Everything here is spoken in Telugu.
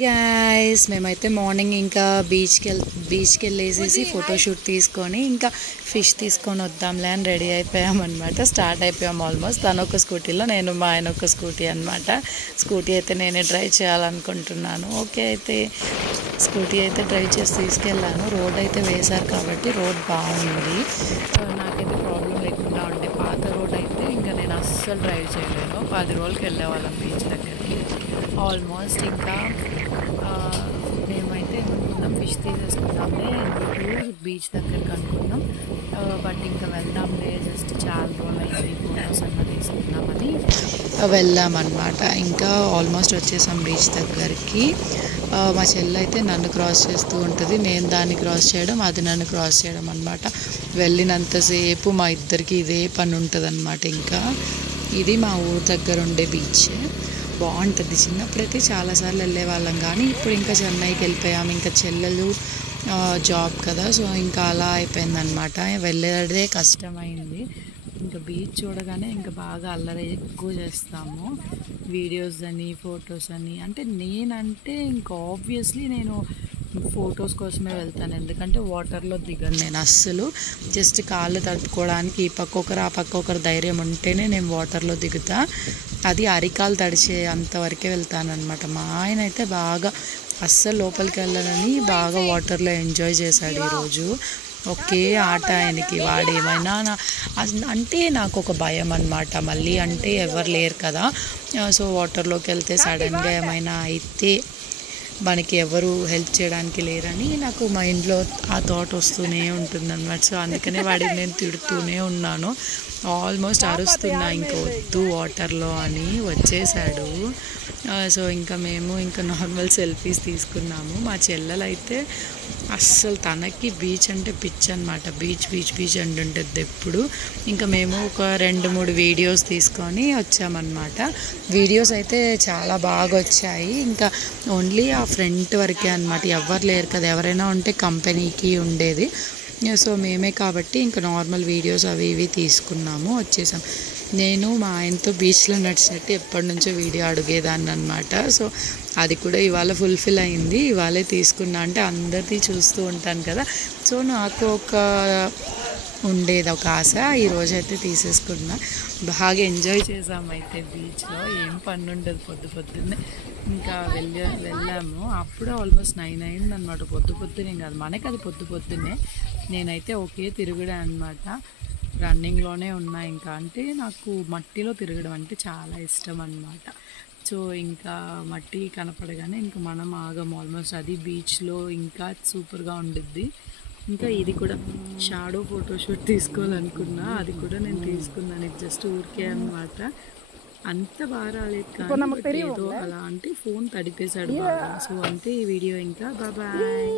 గైస్ మేమైతే మార్నింగ్ ఇంకా బీచ్కి వెళ్ళేసేసి ఫోటోషూట్ తీసుకొని ఇంకా ఫిష్ తీసుకొని వద్దాంలే అని రెడీ అయిపోయామన్నమాట. స్టార్ట్ అయిపోయాం ఆల్మోస్ట్. తను ఒక స్కూటీలో, నేను మా ఆయన ఒక స్కూటీ అనమాట. స్కూటీ అయితే నేనే డ్రైవ్ చేయాలనుకుంటున్నాను. ఓకే, అయితే స్కూటీ అయితే డ్రైవ్ చేసి తీసుకెళ్ళాను. రోడ్ అయితే వేశారు కాబట్టి రోడ్ బాగుంది. నాకైతే ప్రాబ్లం లేకుండా ఉండే. పాత రోడ్ అయితే ఇంకా నేను అస్సలు డ్రైవ్ చేయలేను. 10 రోజులకి వెళ్ళేవాళ్ళం బీచ్ దగ్గరికి. ఆల్మోస్ట్ ఇంకా మేమైతే ఏమనుకున్నాం, ఫిష్ తీసేసుకుందాంలే బీచ్ దగ్గరికి అనుకున్నాం. బట్ ఇంకా వెళ్దాంలే, జస్ట్ చాలా రోజులు అయింది, ఫోటోస్ అన్నా తీసుకుందామని వెళ్ళామన్నమాట. ఇంకా ఆల్మోస్ట్ వచ్చేసాం బీచ్ దగ్గరికి. మా చెల్లి అయితే నన్ను క్రాస్ చేస్తూ ఉంటుంది, నేను దాన్ని క్రాస్ చేయడం, అది నన్ను క్రాస్ చేయడం అనమాట. వెళ్ళినంతసేపు మా ఇద్దరికి ఇదే పని ఉంటుంది అనమాట. ఇంకా ఇది మా ఊరు దగ్గర ఉండే బీచ్. బాగుంటుంది. చిన్నప్పుడైతే చాలాసార్లు వెళ్ళే వాళ్ళం, కానీ ఇప్పుడు ఇంకా చెన్నైకి వెళ్ళిపోయాము. ఇంకా చెల్లెలు జాబ్ కదా, సో ఇంకా అలా అయిపోయిందనమాట. వెళ్ళేదే కష్టమైంది. ఇంకా బీచ్ చూడగానే ఇంకా బాగా అల్లరి ఎక్కువ చేస్తాము, వీడియోస్ అని ఫొటోస్ అని. అంటే నేనంటే ఇంకా ఆబ్వియస్లీ నేను ఫొటోస్ కోసమే వెళ్తాను, ఎందుకంటే వాటర్లో దిగను నేను అస్సలు. జస్ట్ కాళ్ళు తడుపుకోవడానికి ఈ పక్క ఒకరు ఆ పక్క ఒకరు ధైర్యం ఉంటేనే నేను వాటర్లో దిగుతా. అది అరికాలు తడిచే అంతవరకే వెళ్తాను అనమాట. మా ఆయన అయితే బాగా అస్సలు లోపలికి వెళ్ళాలని బాగా వాటర్లో ఎంజాయ్ చేశాడు ఈరోజు. ఒకే ఆట ఆయనకి. వాడేమైనా అంటే నాకు ఒక భయం అనమాట, మళ్ళీ అంటే ఎవరు లేరు కదా. సో వాటర్లోకి వెళ్తే సడన్గా ఏమైనా అయితే మనకి ఎవరు హెల్ప్ చేయడానికి లేరని నాకు మైండ్లో ఆ థాట్ వస్తూనే ఉంటుందన్నమాట. సో అందుకనే వాడిని నేను తిడుతూనే ఉన్నాను, ఆల్మోస్ట్ అరుస్తున్నా ఇంకా వద్దు వాటర్లో అని. వచ్చేసాడు. సో ఇంకా మేము ఇంకా నార్మల్ సెల్ఫీస్ తీసుకున్నాము. మా చెల్లెలు అయితే అస్సలు తనకి బీచ్ అంటే పిచ్ అనమాట. బీచ్ బీచ్ బీచ్ అంటుంటుంది ఎప్పుడు. ఇంకా మేము ఒక 2-3 వీడియోస్ తీసుకొని వచ్చామన్నమాట. వీడియోస్ అయితే చాలా బాగా వచ్చాయి. ఇంకా ఓన్లీ ఆ ఫ్రంట్ వరకే అనమాట, ఎవరు లేరు కదా, ఎవరైనా ఉంటే కంపెనీకి ఉండేది. సో మేమే కాబట్టి ఇంకా నార్మల్ వీడియోస్ అవి ఇవి తీసుకున్నాము, వచ్చేసాం. నేను మా ఆయనతో బీచ్లో నడిచినట్టు ఎప్పటి నుంచో వీడియో అడిగేదాన్ని అనమాట. సో అది కూడా ఇవాళ ఫుల్ఫిల్ అయింది. ఇవాళే తీసుకున్నా, అంటే అందరిది చూస్తూ ఉంటాను కదా, సో నాకు ఉండేది ఒక ఆశ. ఈరోజు అయితే తీసేసుకున్నా. బాగా ఎంజాయ్ చేసామైతే బీచ్లో. ఏం పని ఉండదు, పొద్దున్నే ఇంకా వెళ్ళాము. అప్పుడే ఆల్మోస్ట్ 9 అయింది అనమాట. పొద్దున్నే కాదు, మనకి అది పొద్దున్నే. నేనైతే ఒకే తిరుగుడే అనమాట, రన్నింగ్లోనే ఉన్నా. ఇంకా అంటే నాకు మట్టిలో తిరగడం అంటే చాలా ఇష్టం అనమాట. సో ఇంకా మట్టి కనపడగానే ఇంకా మనం ఆగము ఆల్మోస్ట్. అది బీచ్లో ఇంకా సూపర్గా ఉండిద్ది. ఇంకా ఇది కూడా షాడో ఫోటోషూట్ తీసుకోవాలనుకున్నా, అది కూడా నేను తీసుకున్నాను. ఇది జస్ట్ ఊరికే అనమాట. అంత బాగా రాలేదు, కానీ ఏదో అలా అంటే ఫోన్ తడిపేశాడు బాగా. సో అంతే ఈ వీడియో. ఇంకా బాయ్.